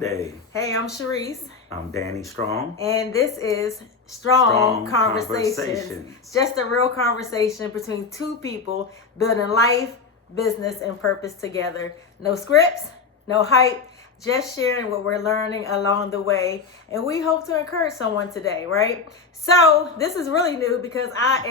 Day. Hey, I'm Shareese. I'm Danny Strong. And this is Strong Conversations. Conversations. Just a real conversation between two people building life, business, and purpose together. No scripts, no hype, just sharing what we're learning along the way. And we hope to encourage someone today, right? So this is really new because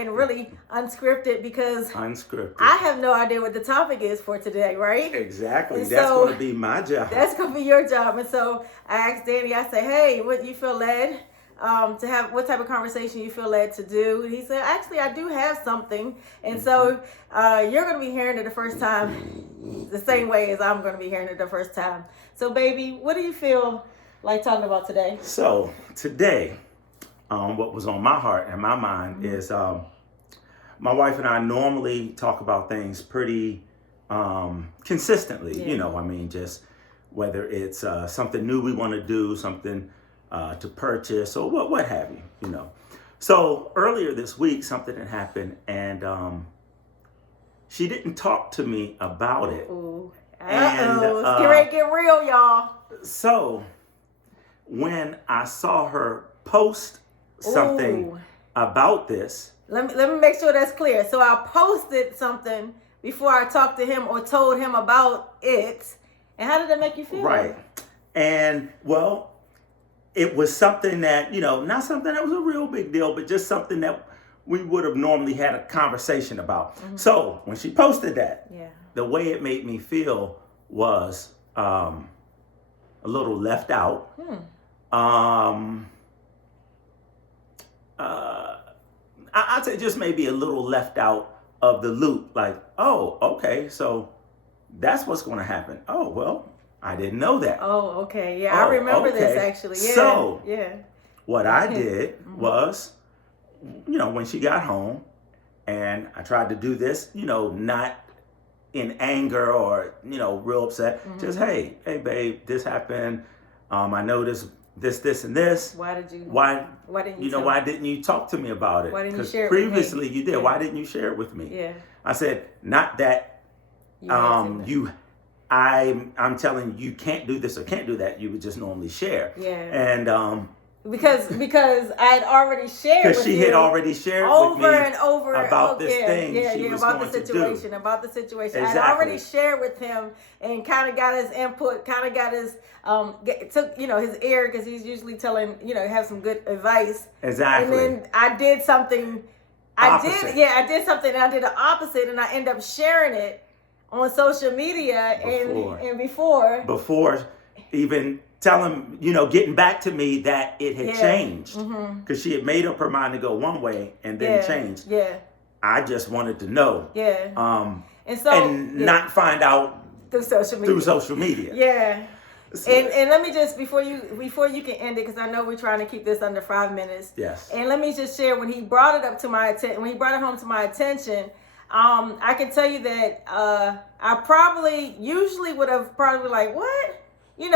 really unscripted because I have no idea what the topic is for today, right? Exactly. That's going to be my job. That's going to be your job. And so I asked Danny, I said, hey, what you feel led to have, what type of conversation you feel led to do? And he said, actually, I do have something. And so you're going to be hearing it the first time the same way as I'm going to be hearing it the first time. So, baby, what do you feel like talking about today? So, today, what was on my heart and my mind is my wife and I normally talk about things pretty consistently. Yeah. Just whether it's something new we want to do, something to purchase, or what have you, So earlier this week, something had happened, and she didn't talk to me about it. Ooh. Get real, y'all. So when I saw her post something about this, let me make sure that's clear. So I posted something before I talked to him or told him about it. And how did that make you feel? Right. And well, it was something that, not something that was a real big deal, but just something that we would have normally had a conversation about. Mm-hmm. So when she posted that, the way it made me feel was a little left out. I'd say just maybe a little left out of the loop. Like, oh, okay, so that's what's going to happen. Oh, well, I didn't know that. Oh, okay. Yeah, I remember this actually. Yeah. So, what I did was, when she got home, and I tried to do this, not in anger or, real upset. Mm-hmm. Just, hey, babe, this happened. I noticed this, and this. Why didn't you why didn't you talk to me about it? Why didn't you share it previously with me? You did. Yeah. Why didn't you share it with me? Yeah. I said, not that I'm telling you can't do this or can't do that. You would just normally share. Yeah. And because I'd already shared with she had already shared over with me and over about this thing she was about going the situation, to do. about the situation. Exactly. I'd already shared with him and kind of got his input, kind of got his took his ear because he's usually telling have some good advice. Exactly. And then I did something. I did something and I did the opposite, and I ended up sharing it on social media before even telling, getting back to me that it had changed. Because she had made up her mind to go one way and then changed. Yeah. I just wanted to know. Yeah. Not find out through social media. Yeah. So, and let me just before you can end it, because I know we're trying to keep this under 5 minutes. Yes. And let me just share when he brought it home to my attention. I can tell you that I usually would have probably like, what? I'm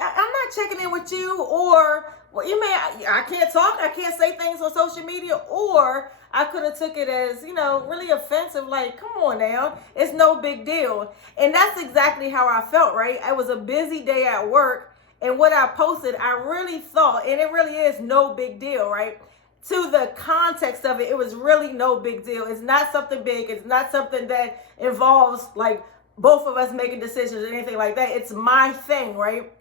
not checking in with you, or I can't talk, I can't say things on social media, or I could have took it as, really offensive, like, come on now, it's no big deal. And that's exactly how I felt, right? It was a busy day at work, and what I posted, I really thought, and it really is no big deal, right? To the context of it, it was really no big deal. It's not something big. It's not something that involves like both of us making decisions or anything like that. It's my thing, right?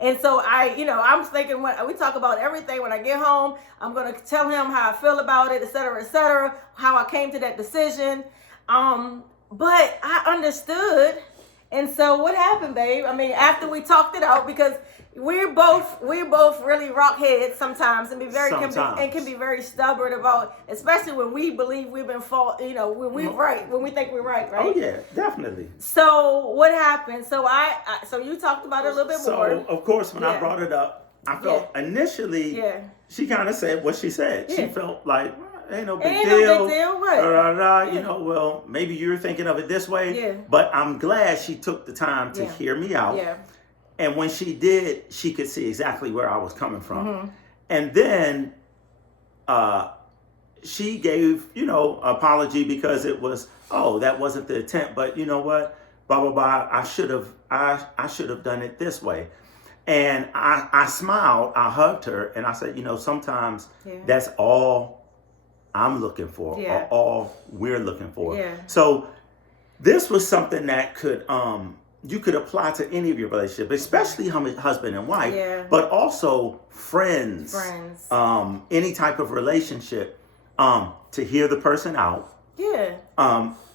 And so I'm thinking when we talk about everything, when I get home, I'm going to tell him how I feel about it, et cetera, how I came to that decision. But I understood. And so what happened, babe? After we talked it out, because we're both really rock heads sometimes and can be very stubborn about, especially when we believe we've been when we think we're right? Oh yeah, definitely. So what happened? So so you talked about it a little bit more. So of course when I brought it up, I felt initially she kind of said what she said. Yeah. She felt like ain't no big deal. Right. Well, maybe you're thinking of it this way. Yeah. But I'm glad she took the time to hear me out. Yeah. And when she did, she could see exactly where I was coming from. Mm-hmm. And then she gave, apology because it was, that wasn't the intent. But you know what? blah blah blah. I should have done it this way. And I smiled, I hugged her, and I said, sometimes that's all I'm looking for, or all we're looking for. Yeah. So this was something that you could apply to any of your relationships, especially husband and wife, but also friends, any type of relationship, to hear the person out. Yeah.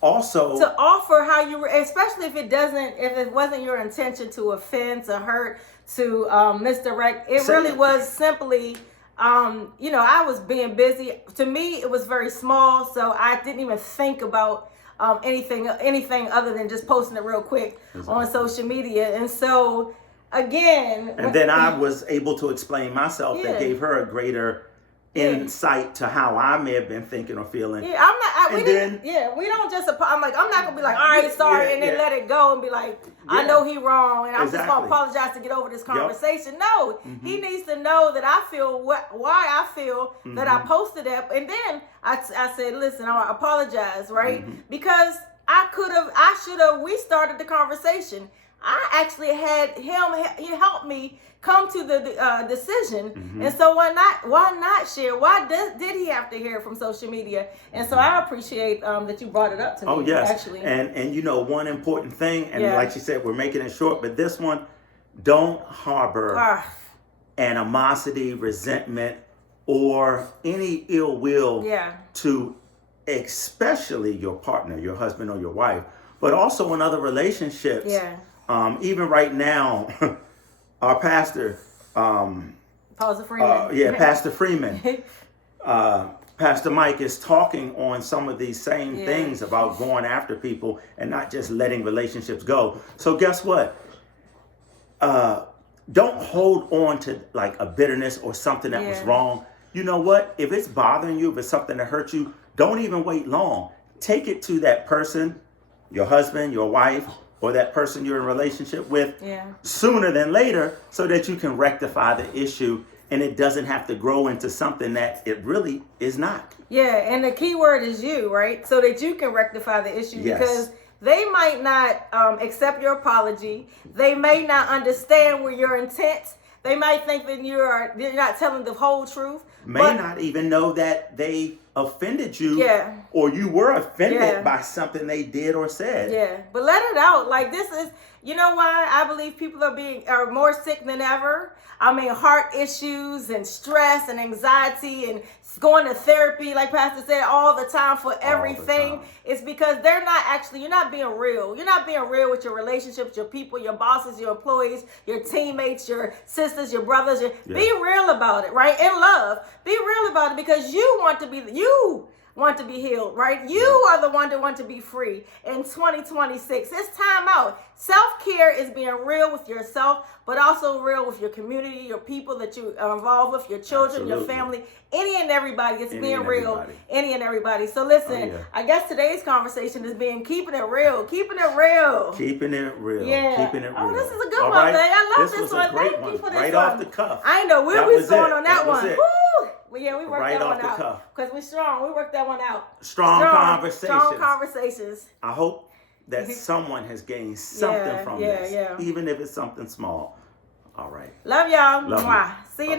Also to offer how you, especially if it wasn't your intention to offend, to hurt, to misdirect. It really was simply, I was being busy. To me, it was very small, so I didn't even think about anything other than just posting it real quick on social media. And so, again, and then I was able to explain myself. That gave her a greater insight to how I may have been thinking or feeling. Yeah, we don't just. I'm not gonna be like, all right, sorry, and then let it go and be like, I know he wrong, and I'm just gonna apologize to get over this conversation. No, he needs to know that I feel why I feel that I posted that, and then I said, listen, I apologize, right? Because I should have. We started the conversation. I actually had him help me come to the decision, and so why not share? Why did he have to hear it from social media? And so I appreciate that you brought it up to me. Oh yes, actually, and one important thing, and like you said, we're making it short, but this one, don't harbor animosity, resentment, or any ill will to especially your partner, your husband or your wife, but also in other relationships. Even right now, our pastor, Pastor Freeman. Pastor Freeman, Pastor Mike is talking on some of these same things about going after people and not just letting relationships go. So guess what? Don't hold on to like a bitterness or something that was wrong. You know what? If it's bothering you, if it's something that hurt you, don't even wait long. Take it to that person, your husband, your wife, or that person you're in a relationship with sooner than later, so that you can rectify the issue and it doesn't have to grow into something that it really is not. Yeah, and the key word is you, right? So that you can rectify the issue, because they might not accept your apology. They may not understand where your intent. They might think that you're not telling the whole truth. May not even know that they offended you, or you were offended by something they did or said. Yeah, but let it out. Like, this is, you know why I believe people are more sick than ever? I mean, heart issues and stress and anxiety and going to therapy, like Pastor said, all the time for everything. It's because you're not being real. You're not being real with your relationships, your people, your bosses, your employees, your teammates, your sisters, your brothers. Be real about it, right? In love. Be real about it, because you want to be healed, right? You are the one that want to be free in 2026. It's time out. Self-care is being real with yourself, but also real with your community, your people that you are involved with, your children, your family, any and everybody. It's being real, any and everybody. So listen, I guess today's conversation is keeping it real. Keeping it real. Keeping it real. Yeah. Keeping it real. Oh, this is a good one, man. I love this one. Thank you for this one. Right off the cuff. I know where we was going on that one. Woo! Well, we worked that one out. Because we're strong. We worked that one out. Strong conversations. I hope that someone has gained something from this. Even if it's something small. All right. Love y'all. Love you.